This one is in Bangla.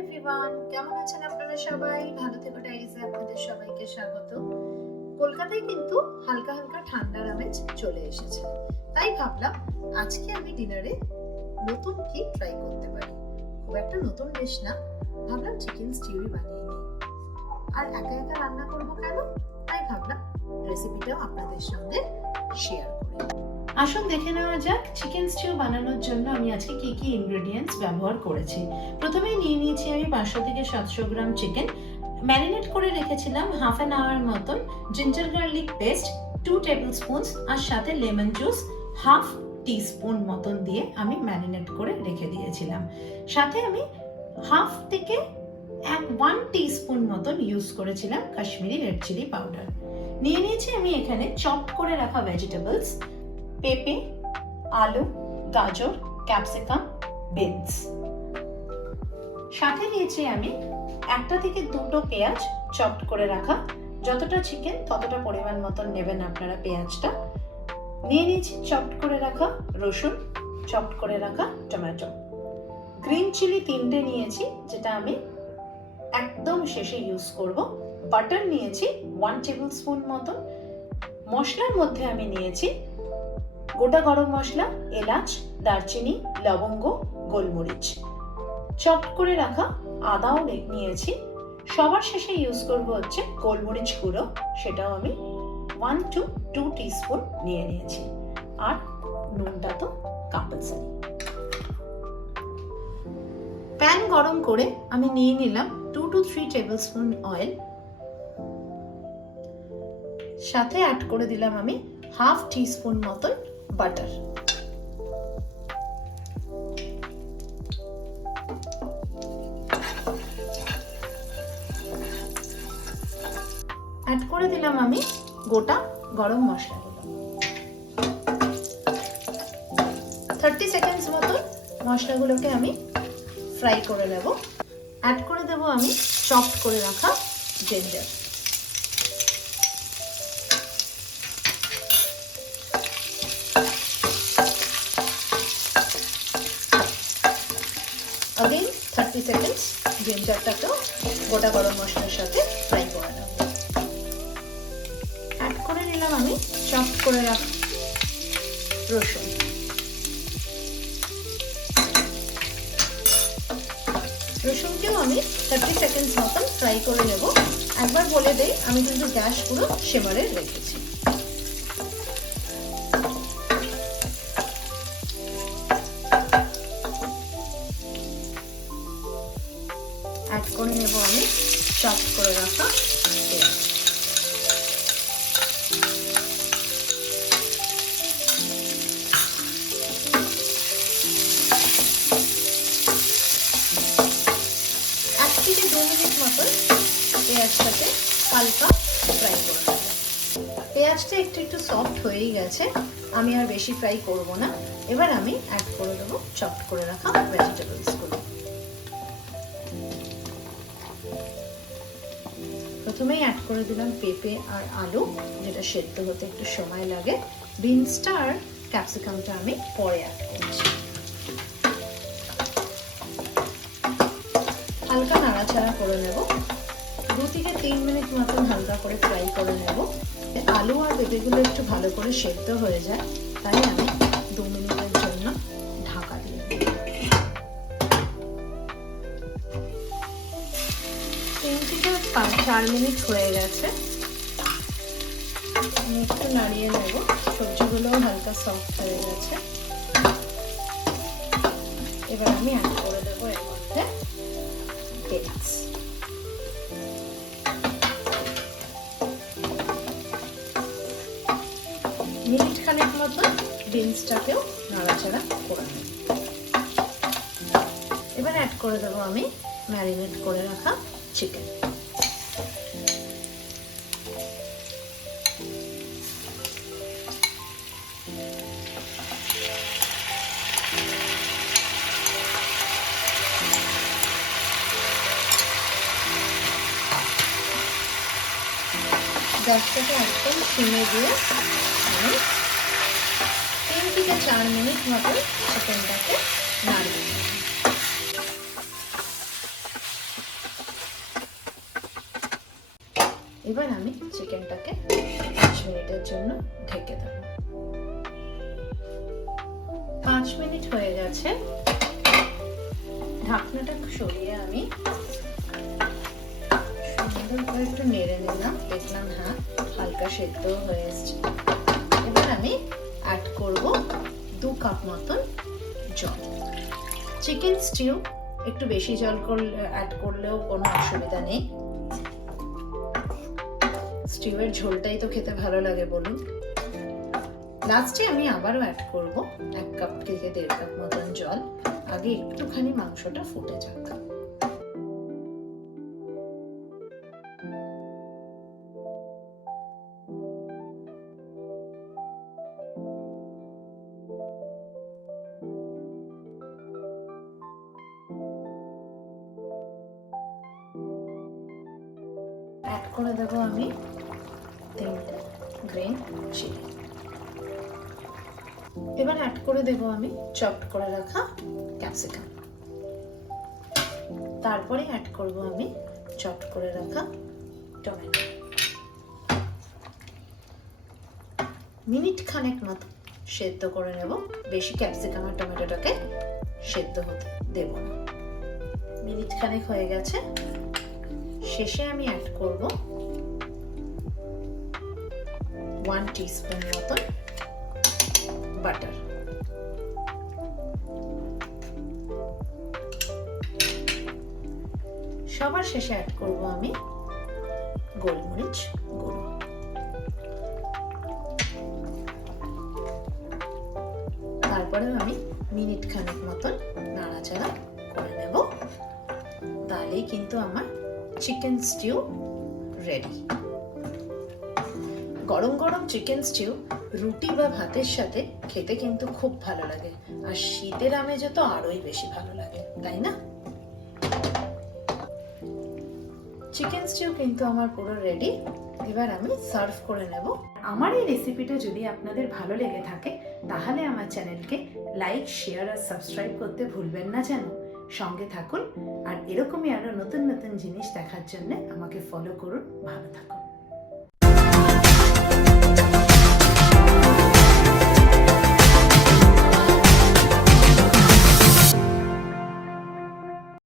এভরিওয়ান, কেমন আছেন আপনারা সবাই? ভালো থেকো ডায়েরিজে আপনাদের সবাইকে স্বাগত। কলকাতায় কিন্তু হালকা হালকা ঠান্ডার আমেজ চলে এসেছে, তাই ভাবলাম আজকে আমি ডিনারে নতুন কি ট্রাই করতে পারি। খুব একটা নতুন ডিশ না, ভাবলাম চিকেন স্টিউই বানিয়ে নিই। আর একা একা রান্না করবো কেন, তাই ভাবলাম রেসিপিটাও আপনাদের সঙ্গে শেয়ার করি। আসুন দেখে নেওয়া যাক চিকেন স্টিউ বানানোর জন্য আমি আজকে কি কি ইনগ্রেডিয়েন্টস ব্যবহার করেছি। প্রথমেই নিয়ে নিয়েছি আমি 500 থেকে 700 গ্রাম চিকেন। ম্যারিনেট করে রেখেছিলাম হাফ অ্যান আওয়ার মতন। Ginger garlic paste 2 tablespoon আর সাথে লেমন জুস হাফ টিস্পুন মতন দিয়ে আমি ম্যারিনেট করে রেখে দিয়েছিলাম। সাথে আমি হাফ থেকে 1 টিস্পুন মতন ইউজ করেছিলাম কাশ্মীরি রেড চিলি পাউডার। নিয়ে নিয়েছি আমি এখানে চপ করে রাখা ভেজিটেবলস, পেঁপে, আলু, গাজর, ক্যাপসিকাম, বিনস। সাথে নিয়েছি আমি 1 থেকে 2টো পেঁয়াজ চপ করে রাখা। যতটা চিকেন ততটা পরিমাণ মতন নেবেন আপনারা পেঁয়াজটা। নিয়ে নিয়েছি চপ করে রাখা রসুন, চপ করে রাখা টমেটো। গ্রিন চিলি 3টে নিয়েছি, যেটা আমি একদম শেষে ইউজ করব। বাটার নিয়েছি 1 টেবিল স্পুন মতন। মশলার মধ্যে আমি নিয়েছি গোটা গরম মশলা, এলাচ, দারচিনি, লবঙ্গ, গোলমরিচ। চপ করে রাখা আদাও নিয়েছি। সবার শেষে ইউজ করব হচ্ছে গোলমরিচ গুঁড়ো, সেটাও আমি 1 to 2 টিস্পুন নিয়ে নিয়েছি। আর নুনটা তো কম্পালসারি। প্যান গরম করে আমি নিয়ে নিলাম 2 to 3 টেবিল স্পুন অয়েল। সাথে অ্যাড করে দিলাম আমি হাফ টিস্পুন মতন বাটার। অ্যাড করে দিলাম আমি গোটা গরম মশলাগুলো। 30 সেকেন্ডস মতন মশলাগুলোকে আমি ফ্রাই করে নেব। অ্যাড করে দেব আমি চপ করে রাখা জিঞ্জার। अगेन 30 সেকেন্ডস জিঞ্জারটাকেও গোটা গরম মশলার সাথে ফ্রাই করে নেব। অ্যাড করে নিলাম আমি চপ করে রাখা রসুন। রসুনকেও আমি 30 সেকেন্ডস মতন ফ্রাই করে নেব। একবার বলে দেই, আমি কিন্তু গ্যাস পুরো সিমারে রেখেছি। অ্যাড করে নেব আমি চপ করে রাখা পেঁয়াজ। থেকে 2 মিনিট মতন পেঁয়াজটাকে হালকা ফ্রাই করে নেব। পেঁয়াজটা একটু সফট হয়েই গেছে, আমি আর বেশি ফ্রাই করব না। এবার আমি অ্যাড করে দেবো চপ করে রাখা ভেজিটেবলসগুলো। প্রথমেই অ্যাড করে দিলাম পেঁপে আর আলু, যেটা সেদ্ধ হতে একটু সময় লাগে। বিনসটা আর ক্যাপসিকামটা আমি পরে অ্যাড করছি। হালকা নাড়াচাড়া করে নেব। 2 থেকে 3 মিনিট মতন হালকা করে ফ্রাই করে নেব। আলু আর পেঁপেগুলো একটু ভালো করে সেদ্ধ হয়ে যায়, তাই আমি 2 মিনিটের জন্য ঢাকা দিয়ে দেব। 3 থেকে 4 মিনিট হয়ে গেছে। আমি একটু নাড়িয়ে নেব। সবজিগুলোও হালকা সফট হয়ে গেছে। এবার আমি অ্যাড করে দেবো এর মধ্যে বিনস। মিনিট খানেক মতো বিনসটাকেও নাড়াচাড়া করে নেব। এবার অ্যাড করে দেবো আমি ম্যারিনেট করে রাখা চিকেন। গ্যাসটাকে একদম সিমে দিয়ে আমি 3 থেকে 4 মিনিট মতো চিকেনটাকে নাড়িয়ে নেব। এবার আমি চিকেনটাকে 5 মিনিটের জন্য ঢেকে দেব। 5 মিনিট হয়ে গেছে। ঢাকনাটা সরিয়ে আমি সুন্দর করে একটু নেড়ে নিলাম, দেখলাম হ্যাঁ হালকা সেদ্ধ হয়ে এসছে। এবার আমি অ্যাড করব 2 কাপ মতন জল। চিকেন স্টিউ একটু বেশি জল অ্যাড করলেও কোনো অসুবিধা নেই, স্টিউয়ের ঝোলটাই তো খেতে ভালো লাগে বলুন। লাস্টে আমি আবারও অ্যাড করব 1 কাপ থেকে 1.5 কাপ মতন জল। আগে একটুখানি মাংসটা ফুটে যাক। অ্যাড করে দেবো আমি 3টে গ্রিন চিলি। এবার অ্যাড করে দেবো আমি চপড করে রাখা ক্যাপসিকাম। তারপরে অ্যাড করব আমি চপড করে রাখা টমেটো। মিনিট খানেক মতো সেদ্ধ করে নেব, বেশি ক্যাপসিকাম আর টমেটোটাকে সেদ্ধ হতে দেব না। মিনিট খানেক হয়ে গেছে। শেষে আমি অ্যাড করব 1 টিস্পুন মতন বাটার। সবার শেষে অ্যাড করব আমি গোলমরিচ গুঁড়ো। তারপরে আমি মিনিট খানেক মতন নাড়াচাড়া করে নেব। তাহলেই কিন্তু আমার চিকেন স্টিউ রেডি। গরম গরম চিকেন স্টিউ রুটি বা ভাতের সাথে খেতে কিন্তু খুব ভালো লাগে, আর শীতের আমেজে তো আরোই বেশি ভালো লাগে, তাই না? চিকেন স্টিউ কিন্তু আমার পুরো রেডি। এবার আমি সার্ভ করে নেব। আমার এই রেসিপিটা যদি আপনাদের ভালো লেগে থাকে তাহলে আমার চ্যানেলকে লাইক, শেয়ার আর সাবস্ক্রাইব করতে ভুলবেন না যেন। সঙ্গে থাকুন আর এরকমই আরো নতুন নতুন জিনিস দেখার জন্য আমাকে ফলো করুন। ভালো থাকুন।